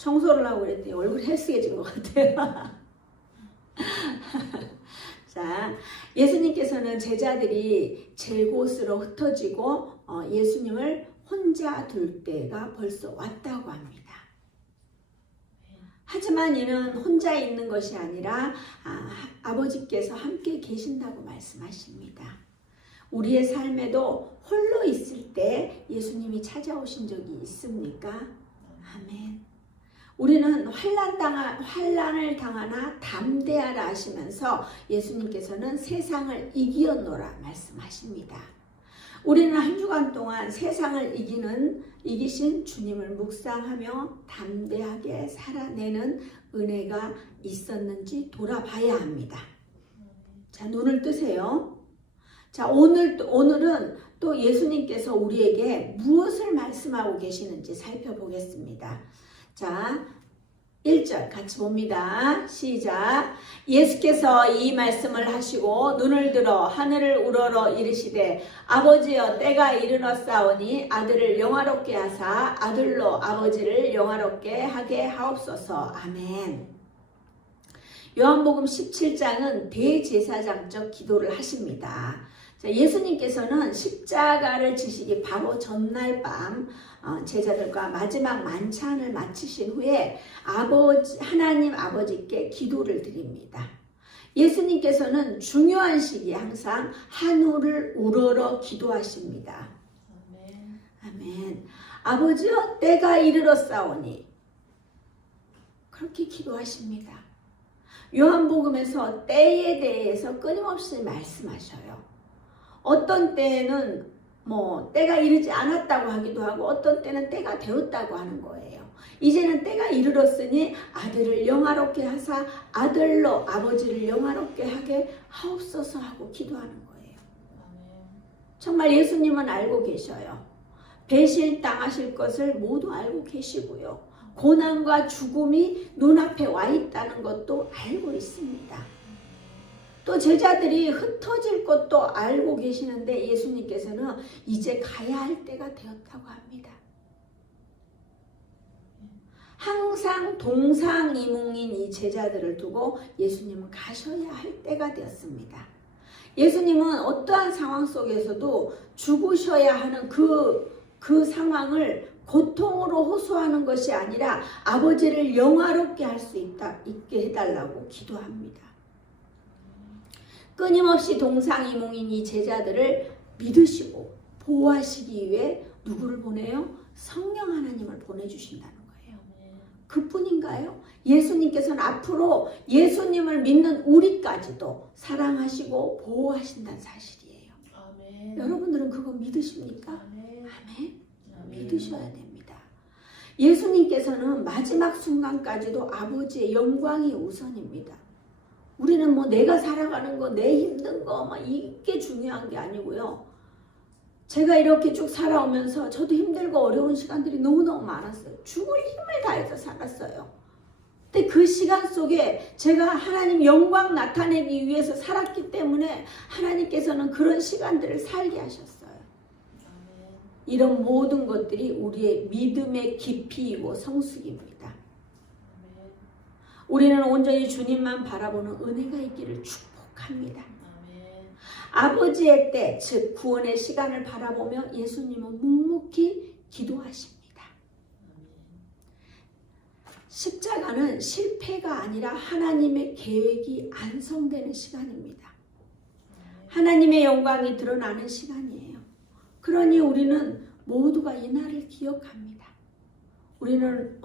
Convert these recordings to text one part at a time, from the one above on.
청소를 하고 그랬더니 얼굴이 헬스해진 것 같아요. 자, 예수님께서는 제자들이 제 곳으로 흩어지고 예수님을 혼자 둘 때가 벌써 왔다고 합니다. 하지만 이는 혼자 있는 것이 아니라 아버지께서 함께 계신다고 말씀하십니다. 우리의 삶에도 홀로 있을 때 예수님이 찾아오신 적이 있습니까? 아멘. 우리는 환난을 당하나 담대하라 하시면서 예수님께서는 세상을 이기었노라 말씀하십니다. 우리는 한 주간 동안 세상을 이기신 주님을 묵상하며 담대하게 살아내는 은혜가 있었는지 돌아봐야 합니다. 자, 눈을 뜨세요. 자, 오늘은 또 예수님께서 우리에게 무엇을 말씀하고 계시는지 살펴보겠습니다. 자, 1절 같이 봅니다. 시작. 예수께서 이 말씀을 하시고 눈을 들어 하늘을 우러러 이르시되 아버지여 때가 이르렀사오니 아들을 영화롭게 하사 아들로 아버지를 영화롭게 하게 하옵소서. 아멘. 요한복음 17장은 대제사장적 기도를 하십니다. 자, 예수님께서는 십자가를 지시기 바로 전날 밤 제자들과 마지막 만찬을 마치신 후에 하나님 아버지께 기도를 드립니다. 예수님께서는 중요한 시기에 항상 하늘을 우러러 기도하십니다. 아멘. 아멘. 아버지여 때가 이르렀사오니 그렇게 기도하십니다. 요한복음에서 때에 대해서 끊임없이 말씀하셔요. 어떤 때에는 때가 이르지 않았다고 하기도 하고 어떤 때는 때가 되었다고 하는 거예요. 이제는 때가 이르렀으니 아들을 영화롭게 하사 아들로 아버지를 영화롭게 하게 하옵소서 하고 기도하는 거예요. 정말 예수님은 알고 계셔요. 배신당하실 것을 모두 알고 계시고요. 고난과 죽음이 눈앞에 와 있다는 것도 알고 있습니다. 또 제자들이 흩어질 것도 알고 계시는데 예수님께서는 이제 가야 할 때가 되었다고 합니다. 항상 동상이몽인 이 제자들을 두고 예수님은 가셔야 할 때가 되었습니다. 예수님은 어떠한 상황 속에서도 죽으셔야 하는 그 상황을 고통으로 호소하는 것이 아니라 아버지를 영화롭게 할 수 있게 해달라고 기도합니다. 끊임없이 동상이몽인 이 제자들을 믿으시고 보호하시기 위해 누구를 보내요? 성령 하나님을 보내주신다는 거예요. 그뿐인가요? 예수님께서는 앞으로 예수님을 믿는 우리까지도 사랑하시고 보호하신다는 사실이에요. 아멘. 여러분들은 그거 믿으십니까? 아멘. 아멘. 믿으셔야 됩니다. 예수님께서는 마지막 순간까지도 아버지의 영광이 우선입니다. 우리는 내가 살아가는 거, 내 힘든 거, 이게 중요한 게 아니고요. 제가 이렇게 쭉 살아오면서 저도 힘들고 어려운 시간들이 너무너무 많았어요. 죽을 힘을 다해서 살았어요. 근데 그 시간 속에 제가 하나님 영광 나타내기 위해서 살았기 때문에 하나님께서는 그런 시간들을 살게 하셨어요. 이런 모든 것들이 우리의 믿음의 깊이이고 성숙입니다. 우리는 온전히 주님만 바라보는 은혜가 있기를 축복합니다. 아멘. 아버지의 때, 즉 구원의 시간을 바라보며 예수님은 묵묵히 기도하십니다. 아멘. 십자가는 실패가 아니라 하나님의 계획이 완성되는 시간입니다. 아멘. 하나님의 영광이 드러나는 시간이에요. 그러니 우리는 모두가 이 날을 기억합니다. 우리는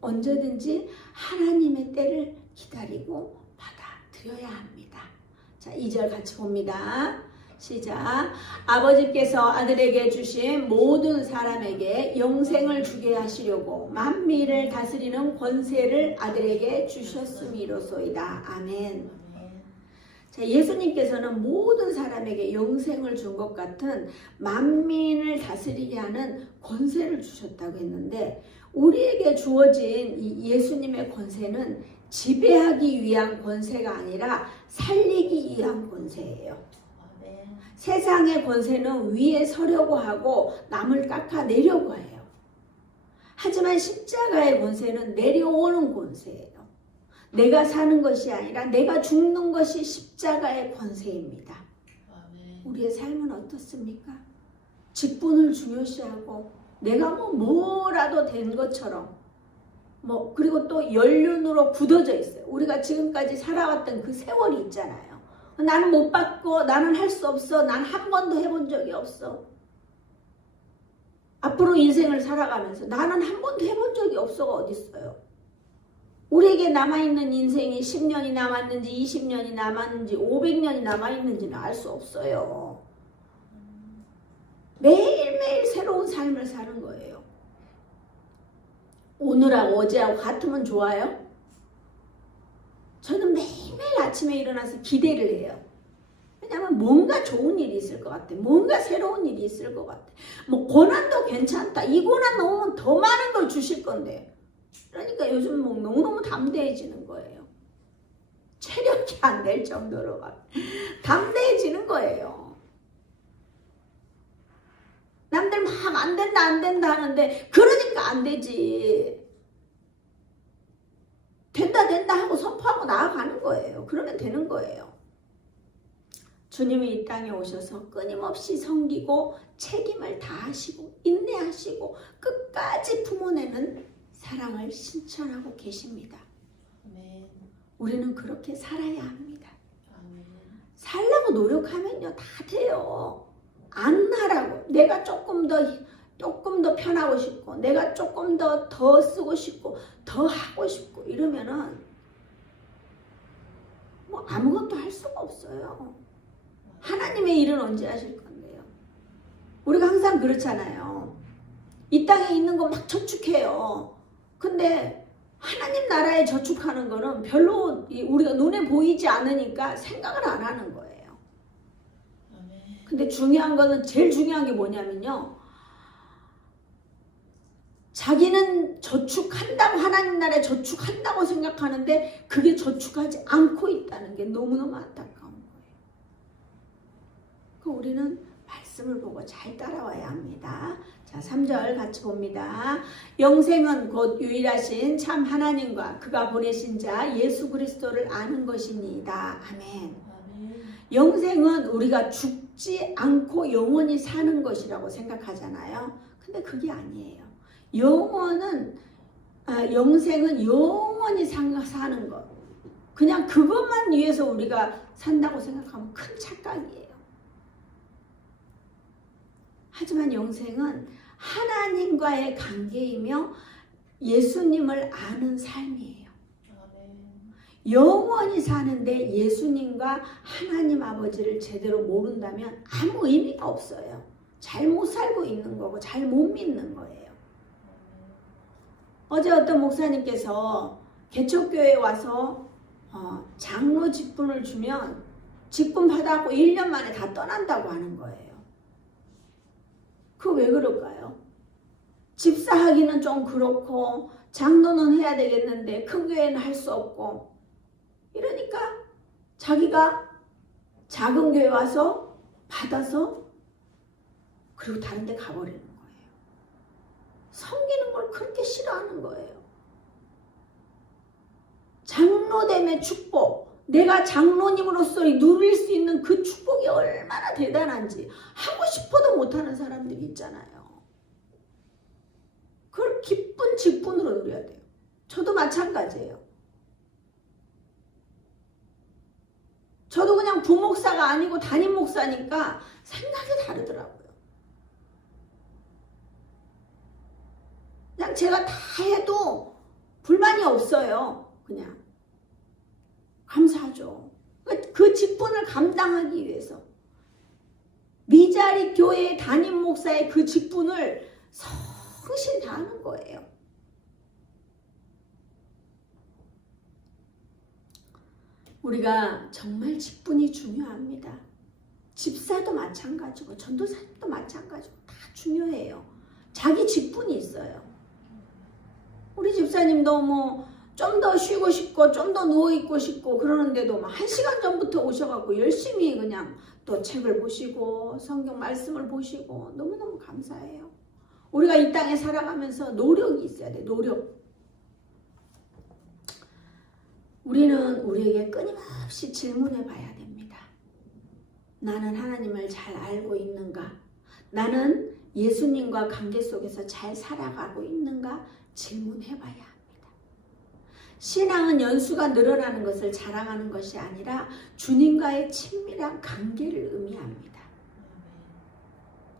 언제든지 하나님의 때를 기다리고 받아들여야 합니다. 자, 2절 같이 봅니다. 시작. 아버지께서 아들에게 주신 모든 사람에게 영생을 주게 하시려고 만민을 다스리는 권세를 아들에게 주셨음이로소이다. 아멘. 자, 예수님께서는 모든 사람에게 영생을 준 것 같은 만민을 다스리게 하는 권세를 주셨다고 했는데 우리에게 주어진 이 예수님의 권세는 지배하기 위한 권세가 아니라 살리기 위한 권세예요. 세상의 권세는 위에 서려고 하고 남을 깎아내려고 해요. 하지만 십자가의 권세는 내려오는 권세예요. 내가 사는 것이 아니라 내가 죽는 것이 십자가의 권세입니다. 우리의 삶은 어떻습니까? 직분을 중요시하고 내가 뭐라도 된 것처럼 그리고 또 연륜으로 굳어져 있어요. 우리가 지금까지 살아왔던 그 세월이 있잖아요. 나는 못 받고 나는 할 수 없어. 난 한 번도 해본 적이 없어. 앞으로 인생을 살아가면서 나는 한 번도 해본 적이 없어가 어딨어요. 우리에게 남아있는 인생이 10년이 남았는지 20년이 남았는지 500년이 남아있는지는 알 수 없어요. 매일매일 새로운 삶을 사는 거예요. 오늘하고 어제하고 같으면 좋아요? 저는 매일매일 아침에 일어나서 기대를 해요. 왜냐하면 뭔가 좋은 일이 있을 것 같아. 뭔가 새로운 일이 있을 것 같아. 고난도 괜찮다. 이 고난 오면 더 많은 걸 주실 건데. 그러니까 요즘 너무너무 담대해지는 거예요. 체력이 안 될 정도로 막 담대해지는 거예요. 남들 막 안 된다 하는데 그러니까 안 되지. 된다 하고 선포하고 나아가는 거예요. 그러면 되는 거예요. 주님이 이 땅에 오셔서 끊임없이 섬기고 책임을 다하시고 인내하시고 끝까지 품어내는 사랑을 실천하고 계십니다. 아멘. 우리는 그렇게 살아야 합니다. 아멘. 살려고 노력하면요 다 돼요. 안 하라고 내가 조금 더 편하고 싶고 내가 조금 더 쓰고 싶고 더 하고 싶고 이러면은 아무것도 할 수가 없어요. 하나님의 일은 언제 하실 건데요? 우리가 항상 그렇잖아요. 이 땅에 있는 거 막 저축해요. 근데 하나님 나라에 저축하는 거는 별로 우리가 눈에 보이지 않으니까 생각을 안 하는 거예요. 근데 중요한 거는 제일 중요한 게 뭐냐면요. 자기는 저축한다고 하나님 나라에 저축한다고 생각하는데 그게 저축하지 않고 있다는 게 너무너무 안타까운 거예요. 그럼 우리는 말씀을 보고 잘 따라와야 합니다. 자, 3절 같이 봅니다. 영생은 곧 유일하신 참 하나님과 그가 보내신 자 예수 그리스도를 아는 것입니다. 아멘. 영생은 우리가 죽지 않고 영원히 사는 것이라고 생각하잖아요. 근데 그게 아니에요. 영생은 영원히 사는 것. 그냥 그것만 위해서 우리가 산다고 생각하면 큰 착각이에요. 하지만 영생은 하나님과의 관계이며 예수님을 아는 삶이에요. 영원히 사는데 예수님과 하나님 아버지를 제대로 모른다면 아무 의미가 없어요. 잘못 살고 있는 거고 잘못 믿는 거예요. 어제 어떤 목사님께서 개척교회에 와서 장로 직분을 주면 직분 받아갖고 1년 만에 다 떠난다고 하는 거예요. 그거 왜 그럴까요? 집사하기는 좀 그렇고 장로는 해야 되겠는데 큰 교회는 할 수 없고 이러니까 자기가 작은 교회 와서 받아서 그리고 다른 데 가버리는 거예요. 섬기는 걸 그렇게 싫어하는 거예요. 장로됨의 축복, 내가 장로님으로서 누릴 수 있는 그 축복이 얼마나 대단한지 하고 싶어도 못하는 사람들이 있잖아요. 그걸 기쁜 직분으로 누려야 돼요. 저도 마찬가지예요. 저도 그냥 부목사가 아니고 담임 목사니까 생각이 다르더라고요. 그냥 제가 다 해도 불만이 없어요. 그냥 감사하죠. 그 직분을 감당하기 위해서 미자리 교회의 담임 목사의 그 직분을 성실히 다하는 거예요. 우리가 정말 직분이 중요합니다. 집사도 마찬가지고 전도사님도 마찬가지고 다 중요해요. 자기 직분이 있어요. 우리 집사님도 좀 더 쉬고 싶고 좀 더 누워있고 싶고 그러는데도 1시간 전부터 오셔갖고 열심히 그냥 또 책을 보시고 성경 말씀을 보시고 너무너무 감사해요. 우리가 이 땅에 살아가면서 노력이 있어야 돼. 노력. 우리는 우리에게 끊임없이 질문해 봐야 됩니다. 나는 하나님을 잘 알고 있는가? 나는 예수님과 관계 속에서 잘 살아가고 있는가? 질문해 봐야 합니다. 신앙은 연수가 늘어나는 것을 자랑하는 것이 아니라 주님과의 친밀한 관계를 의미합니다.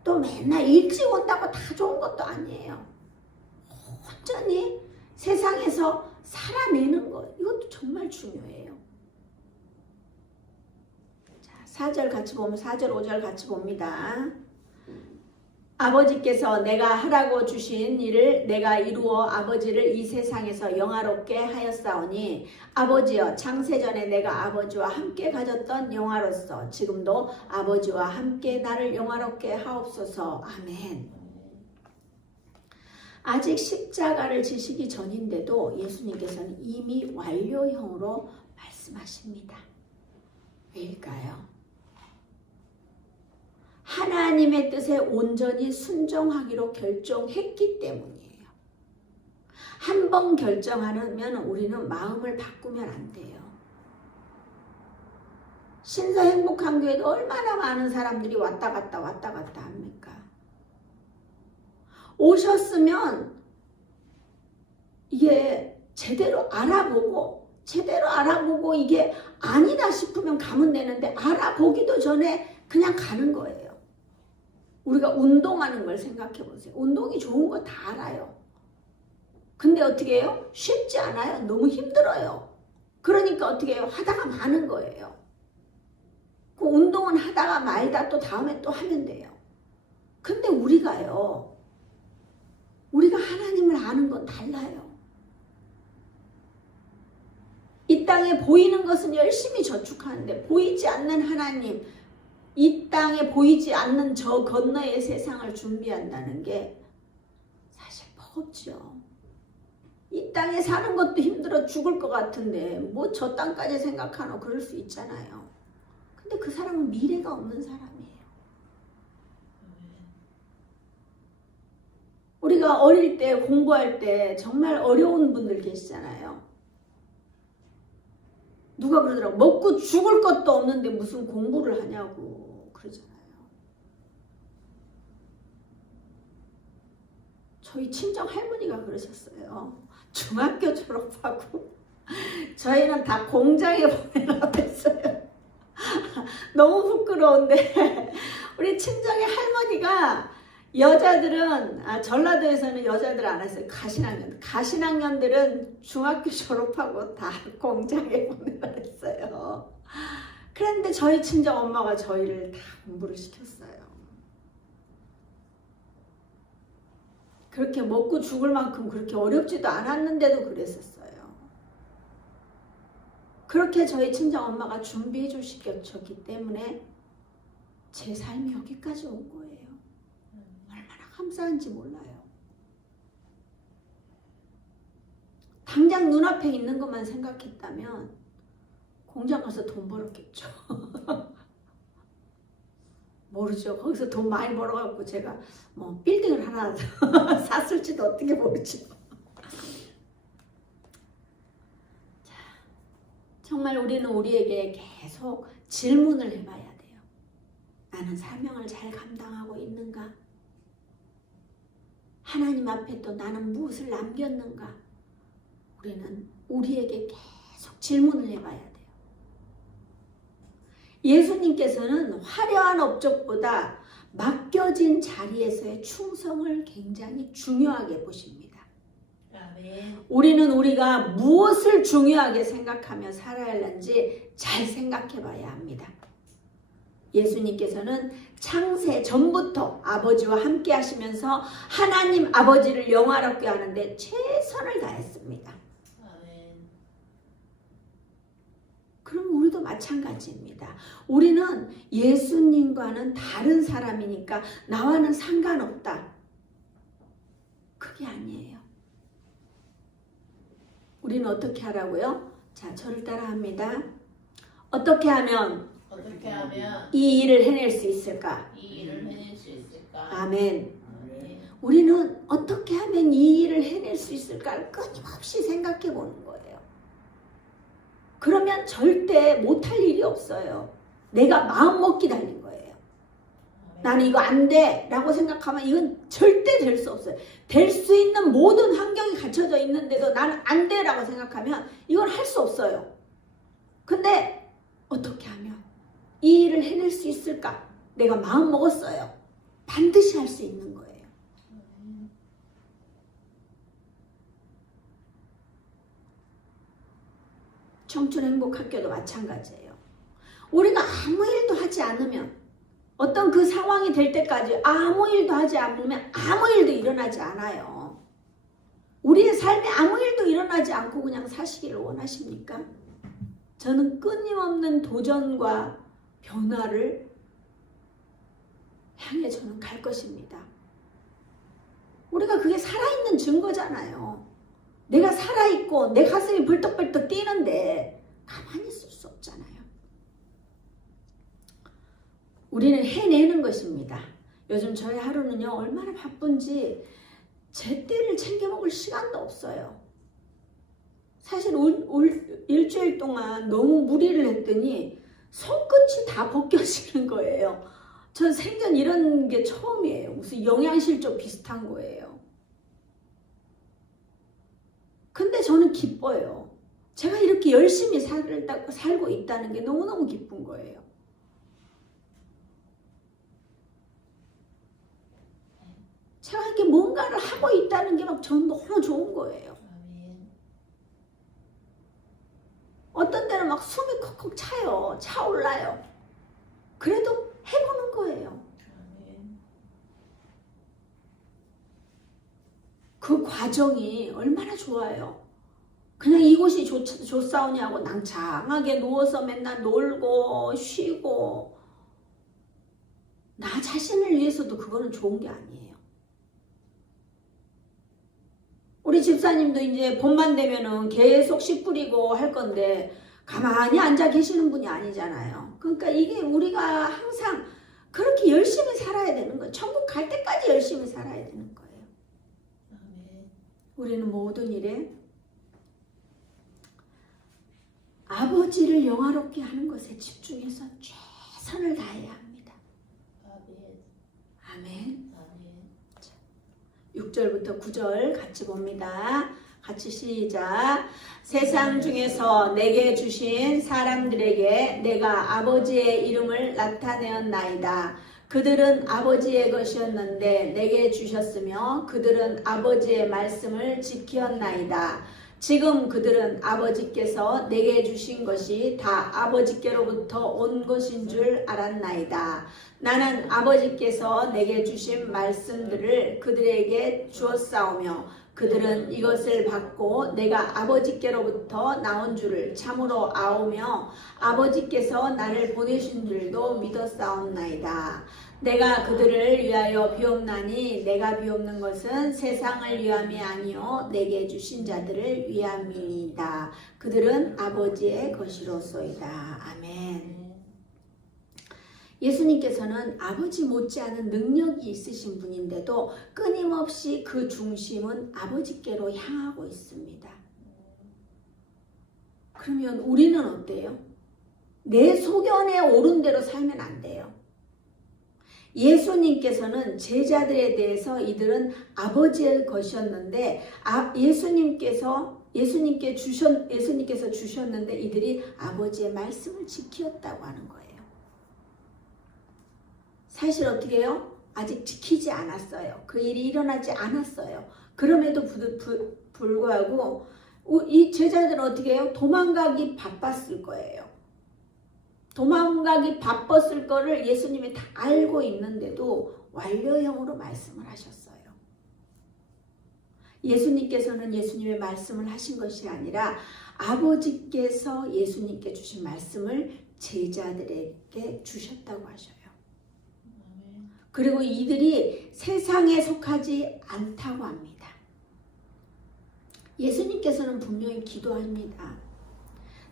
또 맨날 일찍 온다고 다 좋은 것도 아니에요. 온전히 세상에서 살아내는 것, 이것도 정말 중요해요. 자, 4절 같이 보면 4절 5절 같이 봅니다. 아버지께서 내가 하라고 주신 일을 내가 이루어 아버지를 이 세상에서 영화롭게 하였사오니 아버지여 창세전에 내가 아버지와 함께 가졌던 영화로서 지금도 아버지와 함께 나를 영화롭게 하옵소서. 아멘. 아직 십자가를 지시기 전인데도 예수님께서는 이미 완료형으로 말씀하십니다. 왜일까요? 하나님의 뜻에 온전히 순종하기로 결정했기 때문이에요. 한 번 결정하면 우리는 마음을 바꾸면 안 돼요. 신서 행복한 교회도 얼마나 많은 사람들이 왔다 갔다 합니까? 오셨으면 이게 제대로 알아보고 이게 아니다 싶으면 가면 되는데 알아보기도 전에 그냥 가는 거예요. 우리가 운동하는 걸 생각해 보세요. 운동이 좋은 거 다 알아요. 근데 어떻게 해요? 쉽지 않아요. 너무 힘들어요. 그러니까 어떻게 해요? 하다가 마는 거예요. 그 운동은 하다가 말다 또 다음에 또 하면 돼요. 근데 우리가 하나님을 아는 건 달라요. 이 땅에 보이는 것은 열심히 저축하는데 보이지 않는 하나님, 이 땅에 보이지 않는 저 건너의 세상을 준비한다는 게 사실 버겁죠. 이 땅에 사는 것도 힘들어 죽을 것 같은데 뭐 저 땅까지 생각하노 그럴 수 있잖아요. 근데 그 사람은 미래가 없는 사람이에요. 우리가 어릴 때 공부할 때 정말 어려운 분들 계시잖아요. 누가 그러더라고. 먹고 죽을 것도 없는데 무슨 공부를 하냐고 그러잖아요. 저희 친정 할머니가 그러셨어요. 중학교 졸업하고 저희는 다 공장에 보내라고 했어요. 너무 부끄러운데 우리 친정의 할머니가 여자들은 전라도에서는 여자들 안 했어요. 가신학년들은 중학교 졸업하고 다 공장에 보내라 했어요. 그런데 저희 친정 엄마가 저희를 다 공부를 시켰어요. 그렇게 먹고 죽을 만큼 그렇게 어렵지도 않았는데도 그랬었어요. 그렇게 저희 친정 엄마가 준비해 주셨기 때문에 제 삶이 여기까지 온 거예요. 얼마나 감사한지 몰라요. 당장 눈앞에 있는 것만 생각했다면 공장 가서 돈 벌었겠죠. 모르죠. 거기서 돈 많이 벌어갖고 제가 뭐 빌딩을 하나 샀을지도 어떻게 모르죠. 자, 정말 우리는 우리에게 계속 질문을 해봐야 돼요. 나는 사명을 잘 감당하고 있는가? 하나님 앞에 또 나는 무엇을 남겼는가? 우리는 우리에게 계속 질문을 해봐야 돼요. 예수님께서는 화려한 업적보다 맡겨진 자리에서의 충성을 굉장히 중요하게 보십니다. 아멘. 우리는 우리가 무엇을 중요하게 생각하며 살아야 하는지 잘 생각해 봐야 합니다. 예수님께서는 창세 전부터 아버지와 함께 하시면서 하나님 아버지를 영화롭게 하는데 최선을 다했습니다. 아멘. 그럼 우리도 마찬가지입니다. 우리는 예수님과는 다른 사람이니까 나와는 상관없다. 그게 아니에요. 우리는 어떻게 하라고요? 자, 저를 따라 합니다. 어떻게 하면 이 일을 해낼 수 있을까? 이 일을 해낼 수 있을까? 아멘. 아멘. 우리는 어떻게 하면 이 일을 해낼 수 있을까를 끊임없이 생각해 보는 거예요. 그러면 절대 못할 일이 없어요. 내가 마음먹기 달린 거예요. 나는 이거 안 돼 라고 생각하면 이건 절대 될 수 없어요. 될 수 있는 모든 환경이 갖춰져 있는데도 나는 안 돼 라고 생각하면 이건 할 수 없어요. 근데 어떻게 하면 이 일을 해낼 수 있을까? 내가 마음 먹었어요. 반드시 할 수 있는 거예요. 청춘행복학교도 마찬가지예요. 우리가 아무 일도 하지 않으면 어떤 그 상황이 될 때까지 아무 일도 하지 않으면 아무 일도 일어나지 않아요. 우리의 삶에 아무 일도 일어나지 않고 그냥 사시기를 원하십니까? 저는 끊임없는 도전과 변화를 향해 저는 갈 것입니다. 우리가 그게 살아있는 증거잖아요. 내가 살아있고 내 가슴이 벌떡벌떡 뛰는데 가만히 있을 수 없잖아요. 우리는 해내는 것입니다. 요즘 저의 하루는요 얼마나 바쁜지 제때를 챙겨 먹을 시간도 없어요. 사실 일주일 동안 너무 무리를 했더니 손끝이 다 벗겨지는 거예요. 전 생전 이런 게 처음이에요. 무슨 영양실조 비슷한 거예요. 근데 저는 기뻐요. 제가 이렇게 열심히 살고 있다는 게 너무너무 기쁜 거예요. 제가 이렇게 뭔가를 하고 있다는 게 막 저는 너무 좋은 거예요. 어떤 때는 막 숨이 컥컥 차요. 차올라요. 그래도 해보는 거예요. 그 과정이 얼마나 좋아요. 그냥 이곳이 좋사오냐고 낭창하게 누워서 맨날 놀고 쉬고 나 자신을 위해서도 그거는 좋은 게 아니에요. 우리 집사님도 이제 봄만 되면은 계속 씨 뿌리고 할 건데 가만히 앉아 계시는 분이 아니잖아요. 그러니까 이게 우리가 항상 그렇게 열심히 살아야 되는 거예요. 천국 갈 때까지 열심히 살아야 되는 거예요. 우리는 모든 일에 아버지를 영화롭게 하는 것에 집중해서 최선을 다해야 합니다. 아멘. 6절부터 9절 같이 봅니다. 같이 시작. 세상 중에서 내게 주신 사람들에게 내가 아버지의 이름을 나타내었나이다. 그들은 아버지의 것이었는데 내게 주셨으며 그들은 아버지의 말씀을 지켰나이다. 지금 그들은 아버지께서 내게 주신 것이 다 아버지께로부터 온 것인 줄 알았나이다. 나는 아버지께서 내게 주신 말씀들을 그들에게 주었사오며 그들은 이것을 받고 내가 아버지께로부터 나온 줄을 참으로 아오며 아버지께서 나를 보내신 줄도 믿었사옵나이다. 내가 그들을 위하여 비옵나니 내가 비옵는 것은 세상을 위함이 아니요 내게 주신 자들을 위함이니이다. 그들은 아버지의 것이로소이다. 아멘. 예수님께서는 아버지 못지않은 능력이 있으신 분인데도 끊임없이 그 중심은 아버지께로 향하고 있습니다. 그러면 우리는 어때요? 내 소견에 옳은 대로 살면 안 돼요. 예수님께서는 제자들에 대해서 이들은 아버지의 것이었는데 예수님께서 주셨는데 이들이 아버지의 말씀을 지켰다고 하는 거예요. 사실 어떻게 해요? 아직 지키지 않았어요. 그 일이 일어나지 않았어요. 그럼에도 불구하고 이 제자들은 어떻게 해요? 도망가기 바빴을 거예요. 도망가기 바빴을 거를 예수님이 다 알고 있는데도 완료형으로 말씀을 하셨어요. 예수님께서는 예수님의 말씀을 하신 것이 아니라 아버지께서 예수님께 주신 말씀을 제자들에게 주셨다고 하셔요. 그리고 이들이 세상에 속하지 않다고 합니다. 예수님께서는 분명히 기도합니다.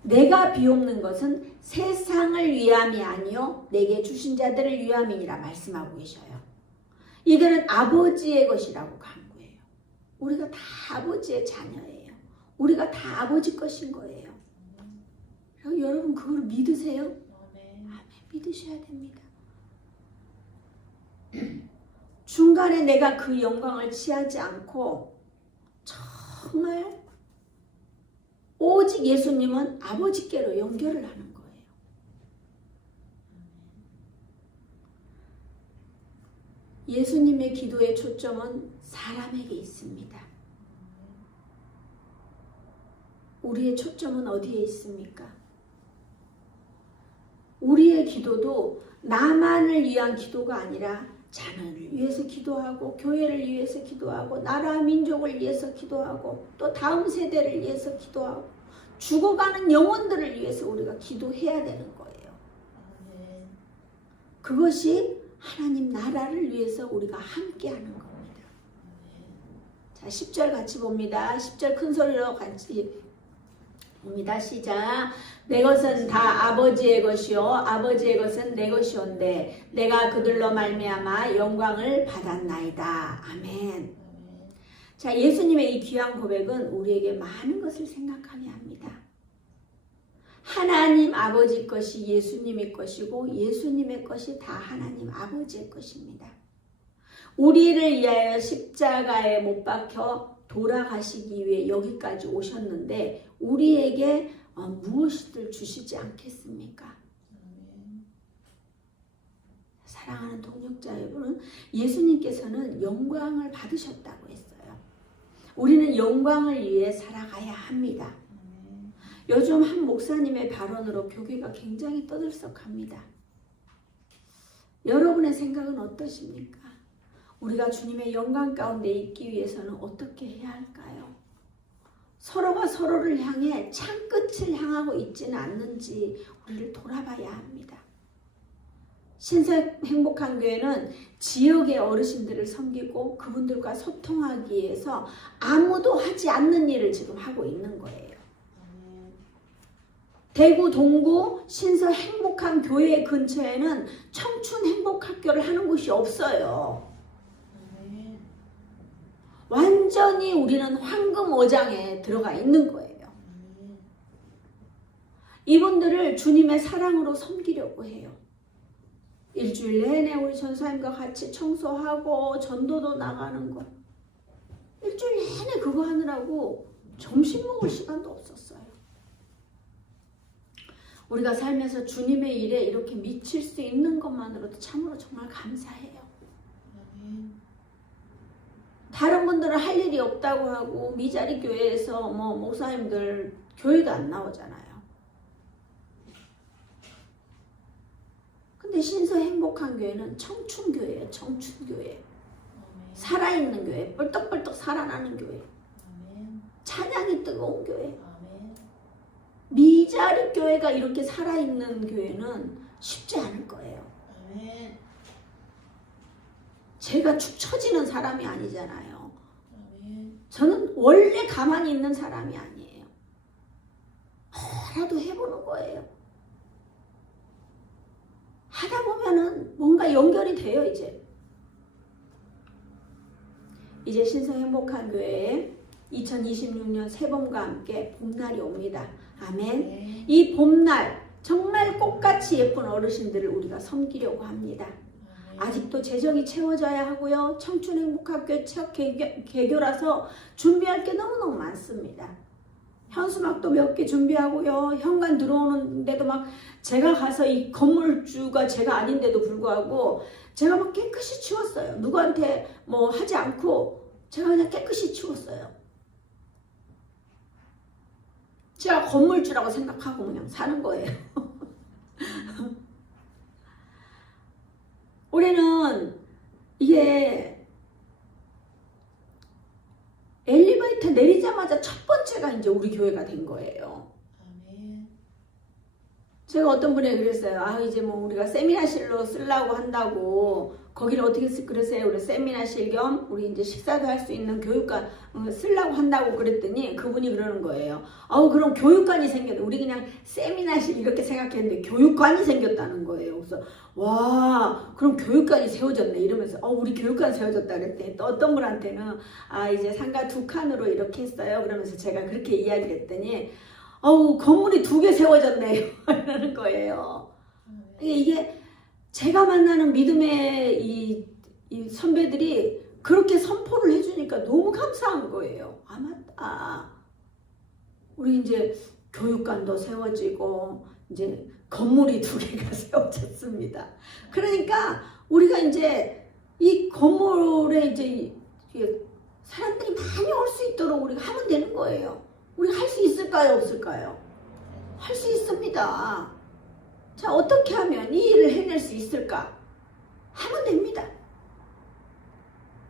내가 비옵는 것은 세상을 위함이 아니요 내게 주신 자들을 위함이니라 말씀하고 계셔요. 이들은 아버지의 것이라고 강구해요. 우리가 다 아버지의 자녀예요. 우리가 다 아버지 것인 거예요. 여러분 그걸 믿으세요? 아멘. 믿으셔야 됩니다. 중간에 내가 그 영광을 취하지 않고 정말 오직 예수님은 아버지께로 연결을 하는 거예요. 예수님의 기도의 초점은 사람에게 있습니다. 우리의 초점은 어디에 있습니까? 우리의 기도도 나만을 위한 기도가 아니라 자녀를 위해서 기도하고 교회를 위해서 기도하고 나라 민족을 위해서 기도하고 또 다음 세대를 위해서 기도하고 죽어가는 영혼들을 위해서 우리가 기도해야 되는 거예요. 그것이 하나님 나라를 위해서 우리가 함께하는 겁니다. 자, 10절 같이 봅니다. 10절 큰 소리로 같이 봅니다. 시작. 내 것은 다 아버지의 것이요 아버지의 것은 내 것이온데 내가 그들로 말미암아 영광을 받았나이다. 아멘. 자, 예수님의 이 귀한 고백은 우리에게 많은 것을 생각하게 합니다. 하나님 아버지 것이 예수님의 것이고 예수님의 것이 다 하나님 아버지의 것입니다. 우리를 위하여 십자가에 못 박혀 돌아가시기 위해 여기까지 오셨는데 우리에게 무엇을 주시지 않겠습니까? 사랑하는 동역자 여러분, 예수님께서는 영광을 받으셨다고 했어요. 우리는 영광을 위해 살아가야 합니다. 요즘 한 목사님의 발언으로 교회가 굉장히 떠들썩합니다. 여러분의 생각은 어떠십니까? 우리가 주님의 영광 가운데 있기 위해서는 어떻게 해야 할까요? 서로가 서로를 향해 창끝을 향하고 있지는 않는지 우리를 돌아봐야 합니다. 신사 행복한 교회는 지역의 어르신들을 섬기고 그분들과 소통하기 위해서 아무도 하지 않는 일을 지금 하고 있는 거예요. 대구 동구 신서 행복한 교회 근처에는 청춘 행복학교를 하는 곳이 없어요. 완전히 우리는 황금 어장에 들어가 있는 거예요. 이분들을 주님의 사랑으로 섬기려고 해요. 일주일 내내 우리 전사님과 같이 청소하고 전도도 나가는 거. 일주일 내내 그거 하느라고 점심 먹을 시간도 없었어요. 우리가 살면서 주님의 일에 이렇게 미칠 수 있는 것만으로도 참으로 정말 감사해요. 다른 분들은 할 일이 없다고 하고 미자리 교회에서 목사님들 교회도 안 나오잖아요. 근데 신서 행복한 교회는 청춘교회예요. 청춘교회. 살아있는 교회. 뻘떡뻘떡 살아나는 교회. 찬양이 뜨거운 교회. 미자리 교회가 이렇게 살아있는 교회는 쉽지 않을 거예요. 제가 축 처지는 사람이 아니잖아요. 저는 원래 가만히 있는 사람이 아니에요. 뭐라도 해보는 거예요. 하다 보면은 뭔가 연결이 돼요. 이제 신성 행복한 교회에 2026년 새봄과 함께 봄날이 옵니다. 아멘. 이 봄날 정말 꽃같이 예쁜 어르신들을 우리가 섬기려고 합니다. 아직도 재정이 채워져야 하고요. 청춘행복학교 첫 개교라서 준비할 게 너무너무 많습니다. 현수막도 몇 개 준비하고요. 현관 들어오는데도 막 제가 가서 이 건물주가 제가 아닌데도 불구하고 제가 막 깨끗이 치웠어요. 누구한테 뭐 하지 않고 제가 그냥 깨끗이 치웠어요. 제가 건물주라고 생각하고 그냥 사는 거예요. 올해는 이게 엘리베이터 내리자마자 첫 번째가 이제 우리 교회가 된 거예요. 제가 어떤 분이 그랬어요. 아, 이제 뭐 우리가 세미나실로 쓰려고 한다고 거기를 어떻게 그러세요? 우리 세미나실 겸 우리 이제 식사도 할 수 있는 교육관 쓰려고 한다고 그랬더니 그분이 그러는 거예요. 아우, 그럼 교육관이 생겼네. 우리 그냥 세미나실 이렇게 생각했는데 교육관이 생겼다는 거예요. 그래서 와, 그럼 교육관이 세워졌네 이러면서 우리 교육관 세워졌다 그랬더니 또 어떤 분한테는 아, 이제 상가 2칸으로 이렇게 했어요. 그러면서 제가 그렇게 이야기를 했더니 건물이 2개 세워졌네요. 이러는 거예요. 이게 제가 만나는 믿음의 이 선배들이 그렇게 선포를 해주니까 너무 감사한 거예요. 아, 맞다. 우리 이제 교육관도 세워지고, 이제 건물이 2개가 세워졌습니다. 그러니까 우리가 이제 이 건물에 이제 사람들이 많이 올 수 있도록 우리가 하면 되는 거예요. 우리가 할 수 있을까요? 없을까요? 할 수 있습니다. 자, 어떻게 하면 이 일을 해낼 수 있을까? 하면 됩니다.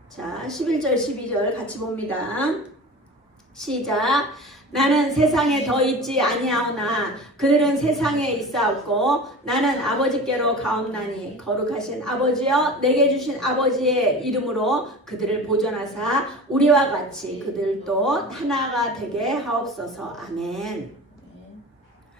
자, 11절 12절 같이 봅니다. 시작. 나는 세상에 더 있지 아니하오나 그들은 세상에 있사옵고 나는 아버지께로 가옵나니 거룩하신 아버지여 내게 주신 아버지의 이름으로 그들을 보존하사 우리와 같이 그들도 하나가 되게 하옵소서. 아멘.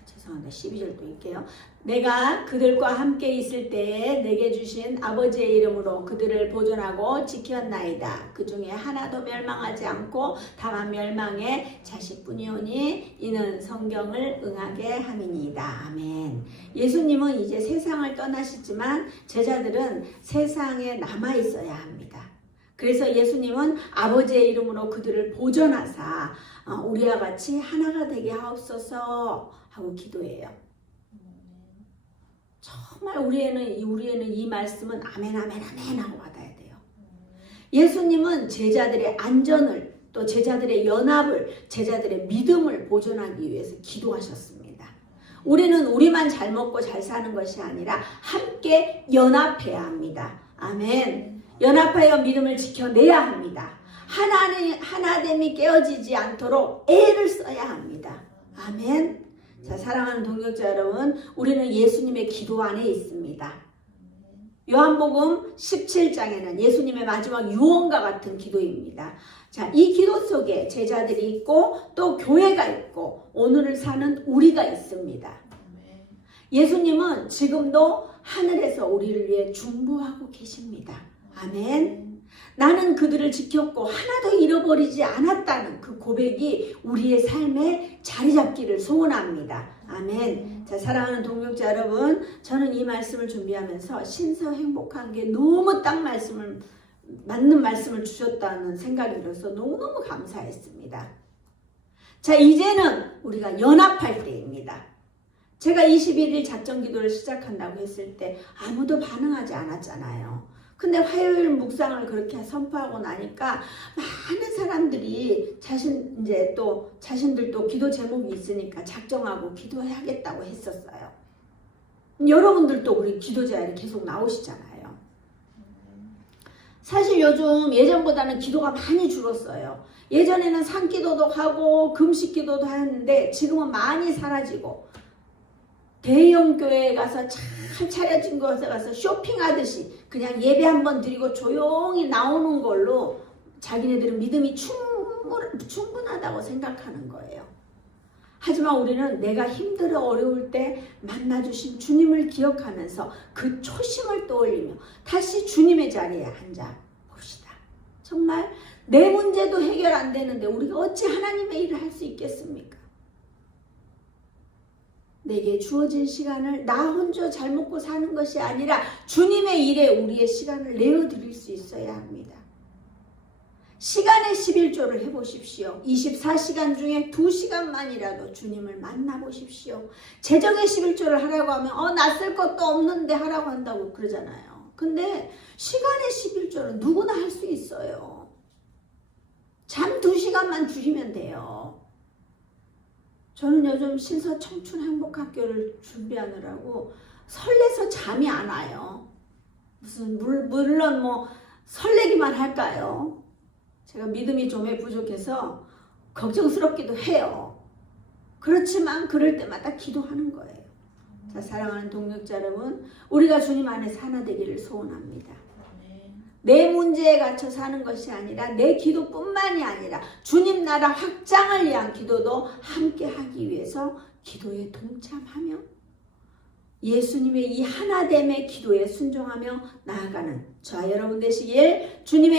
죄송합니다. 12절도 읽게요. 내가 그들과 함께 있을 때에 내게 주신 아버지의 이름으로 그들을 보존하고 지켰나이다. 그 중에 하나도 멸망하지 않고 다만 멸망의 자식뿐이오니 이는 성경을 응하게 함이니이다. 아멘. 예수님은 이제 세상을 떠나시지만 제자들은 세상에 남아 있어야 합니다. 그래서 예수님은 아버지의 이름으로 그들을 보존하사 우리와 같이 하나가 되게 하옵소서 하고 기도해요. 정말 우리에는 이 말씀은 아멘 아멘 아멘 하고 받아야 돼요. 예수님은 제자들의 안전을 또 제자들의 연합을 제자들의 믿음을 보존하기 위해서 기도하셨습니다. 우리는 우리만 잘 먹고 잘 사는 것이 아니라 함께 연합해야 합니다. 아멘. 연합하여 믿음을 지켜내야 합니다. 하나됨이 깨어지지 않도록 애를 써야 합니다. 아멘. 자, 사랑하는 동역자 여러분, 우리는 예수님의 기도 안에 있습니다. 요한복음 17장에는 예수님의 마지막 유언과 같은 기도입니다. 자, 이 기도 속에 제자들이 있고 또 교회가 있고 오늘을 사는 우리가 있습니다. 예수님은 지금도 하늘에서 우리를 위해 중보하고 계십니다. 아멘. 나는 그들을 지켰고 하나도 잃어버리지 않았다는 그 고백이 우리의 삶에 자리 잡기를 소원합니다. 아멘. 자, 사랑하는 동역자 여러분, 저는 이 말씀을 준비하면서 신서 행복한 게 너무 딱 맞는 말씀을 주셨다는 생각이 들어서 너무너무 감사했습니다. 자, 이제는 우리가 연합할 때입니다. 제가 21일 작정 기도를 시작한다고 했을 때 아무도 반응하지 않았잖아요. 근데 화요일 묵상을 그렇게 선포하고 나니까 많은 사람들이 자신들도 기도 제목이 있으니까 작정하고 기도해야겠다고 했었어요. 여러분들도 우리 기도 제안이 계속 나오시잖아요. 사실 요즘 예전보다는 기도가 많이 줄었어요. 예전에는 산기도도 하고 금식기도도 하는데 지금은 많이 사라지고 대형 교회에 가서 잘 차려진 곳에 가서 쇼핑하듯이 그냥 예배 한번 드리고 조용히 나오는 걸로 자기네들은 믿음이 충분하다고 생각하는 거예요. 하지만 우리는 내가 힘들어 어려울 때 만나주신 주님을 기억하면서 그 초심을 떠올리며 다시 주님의 자리에 앉아 봅시다. 정말 내 문제도 해결 안 되는데 우리가 어찌 하나님의 일을 할 수 있겠습니까? 내게 주어진 시간을 나 혼자 잘 먹고 사는 것이 아니라 주님의 일에 우리의 시간을 내어드릴 수 있어야 합니다. 시간의 11조를 해보십시오. 24시간 중에 2시간만이라도 주님을 만나보십시오. 재정의 11조를 하라고 하면 나 쓸 것도 없는데 하라고 한다고 그러잖아요. 근데 시간의 11조는 누구나 할 수 있어요. 잠 2시간만 줄이면 돼요. 저는 요즘 신서 청춘 행복학교를 준비하느라고 설레서 잠이 안 와요. 물론 설레기만 할까요? 제가 믿음이 좀 부족해서 걱정스럽기도 해요. 그렇지만 그럴 때마다 기도하는 거예요. 자, 사랑하는 동역자 여러분, 우리가 주님 안에서 하나 되기를 소원합니다. 내 문제에 갇혀 사는 것이 아니라 내 기도뿐만이 아니라 주님 나라 확장을 위한 기도도 함께 하기 위해서 기도에 동참하며 예수님의 이 하나됨의 기도에 순종하며 나아가는 저와 여러분 되시길 주님의